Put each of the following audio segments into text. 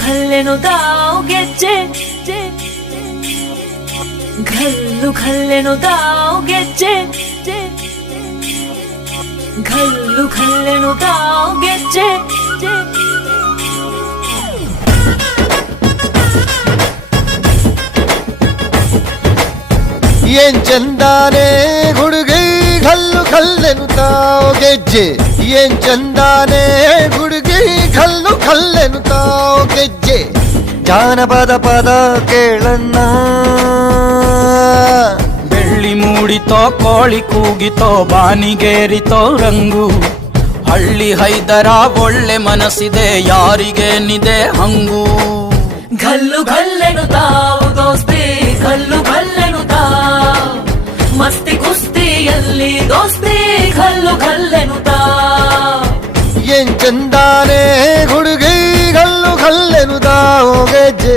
ಖಲ್ಲೆನುತಾವ್ ಗೆಜ್ಜೆ ಘಲ್ಲು ಖಲ್ಲೆನುತಾವ್ ಗೆಜ್ಜೆ ಘಲ್ಲು ಖಲ್ಲೆನುತಾವ್ ಗೆಜ್ಜೆ ಏನ್ ಚಂದಾನೆ ಹುಡುಗಿ ಘಲ್ಲು ಖಲ್ಲೆನುತಾವ್ ಗೆಜ್ಜೆ ಏನ್ ಚಂದಾನೆ ಹುಡುಗಿ ಘಲ್ಲು ಖಲ್ಲೆನುತಾವ್ ಗೆಜ್ಜೆ ಜಾನಪದ ಪದ ಕೇಳನ್ನ ಬೆಳ್ಳಿ ಮೂಡಿತೋ ಕೋಳಿ ಕೂಗಿತೋ ಬಾನಿಗೇರಿತೋ ರಂಗು ಹಳ್ಳಿ ಹೈದರ ಒಳ್ಳೆ ಮನಸ್ಸಿದೆ ಯಾರಿಗೇನಿದೆ ಹಂಗು ಘಲ್ಲು ಘಲ್ಲೆನುತಾವ್ ದೋಸ್ತಿ ಘಲ್ಲು ಘಲ್ಲೆನುತಾವ್ ಮಸ್ತಿ ಕುಸ್ತಿಯಲ್ಲಿ ದೋಸ್ತಿ ಘಲ್ಲು ಘಲ್ಲೆನುತಾವ್ ಏನ್ ಚಂದಾನೆ ಹುಡುಗಿ ಘಲ್ಲು ಘಲ್ಲೆನುತಾವ್ ಗೆಜ್ಜೆ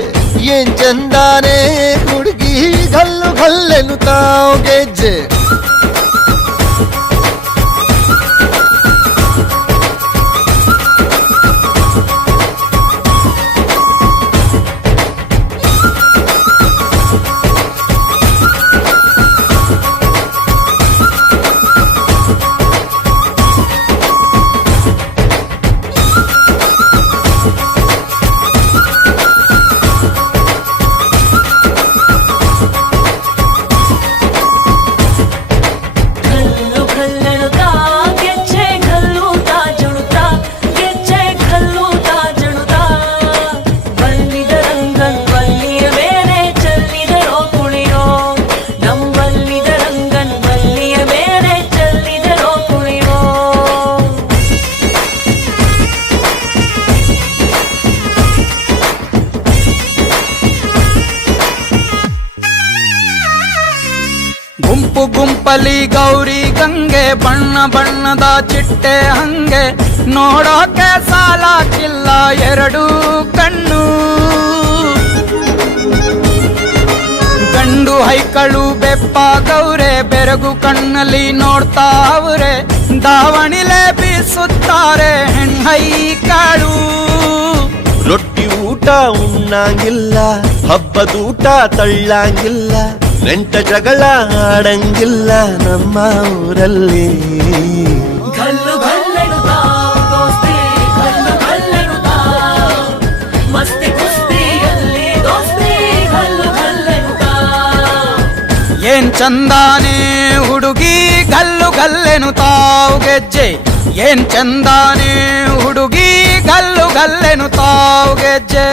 ಏನ್ ಚಂದಾನೆ ಹುಡುಗಿ ಘಲ್ಲು ಘಲ್ಲೆನುತಾವ್ ಗೆಜ್ಜೆ ಗುಂಪು ಗುಂಪಲಿ ಗೌರಿ ಗಂಗೆ ಬಣ್ಣ ಬಣ್ಣದ ಚಿಟ್ಟೆ ಹಂಗೆ ನೋಡೋಕೆ ಸಾಲಾಕಿಲ್ಲ ಎರಡು ಕಣ್ಣು ಗಂಡು ಹೈಕಳು ಬೆಪ್ಪ ಗೌರೆ ಬೆರಗು ಕಣ್ಣಲ್ಲಿ ನೋಡ್ತಾವ್ರೆ ದಾವಣಿಲೆ ಬೀಸುತ್ತಾರೆ ಹೆಣ್ಣೈಕಾಳು ರೊಟ್ಟಿ ಊಟ ಉಣ್ಣಂಗಿಲ್ಲ ಹಬ್ಬದೂಟ ತಳ್ಳಂಗಿಲ್ಲ ನೆಂಟ ಜಗಳ ಆಡಂಗಿಲ್ಲ ನಮ್ಮ ಊರಲ್ಲಿ ಘಲ್ಲು ಘಲ್ಲೆನುತಾವ್ ದೋಸ್ತಿ ಘಲ್ಲು ಘಲ್ಲೆನುತಾವ್ ಮಸ್ತಿ ಕುಸ್ತಿಯಲ್ಲಿ ದೋಸ್ತಿ ಘಲ್ಲು ಘಲ್ಲೆನುತಾವ್ ಏನ್ ಚಂದಾನೆ ಹುಡುಗಿ ಘಲ್ಲು ಘಲ್ಲೆನುತಾವ್ ಗೆಜ್ಜೆ ಏನ್ ಚಂದಾನೆ ಹುಡುಗಿ ಘಲ್ಲು ಘಲ್ಲೆನುತಾವ್ ಗೆಜ್ಜೆ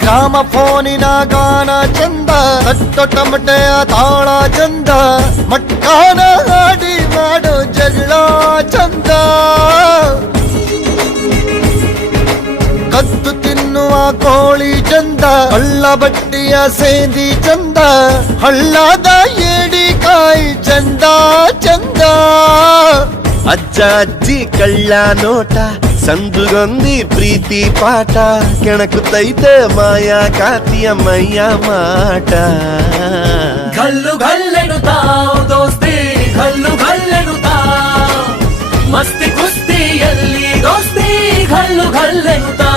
ಗ್ರಾಮ ಫೋನಿನ ಗಾನ ಚಂದ ತಟ್ಟ ಟಮಟೆಯ ತಾಳ ಚಂದ ಮಟ್ಕಾನ ಹಾಡಿ ಮಾಡೋ ಜಗಳ ಚಂದ ಕದ್ದು ತಿನ್ನುವ ಕೋಳಿ ಚಂದ ಹಳ್ಳ ಬಟ್ಟಿಯ ಸೇಂದಿ ಚಂದ ಹಳ್ಳದ ಏಡಿಕಾಯಿ ಚಂದ ಚಂದ ಅಜ್ಜ ಅಜ್ಜಿ ಕಳ್ಳ ನೋಟ ಸಂದುಗೊಂದಿ ಪ್ರೀತಿ ಪಾಠ ಕೆಣಕುತ್ತೈತೆ ಮಾಯಾ ಕಾತಿಯ ಮೈಯ ಮಾಟ ಘಲ್ಲು ಘಲ್ಲೆನುತಾವ್ ದೋಸ್ತಿ ಘಲ್ಲು ಘಲ್ಲೆನುತಾವ್ ಮಸ್ತಿ ಕುಸ್ತಿಯಲ್ಲಿ ದೋಸ್ತಿ ಘಲ್ಲು ಘಲ್ಲೆನುತಾವ್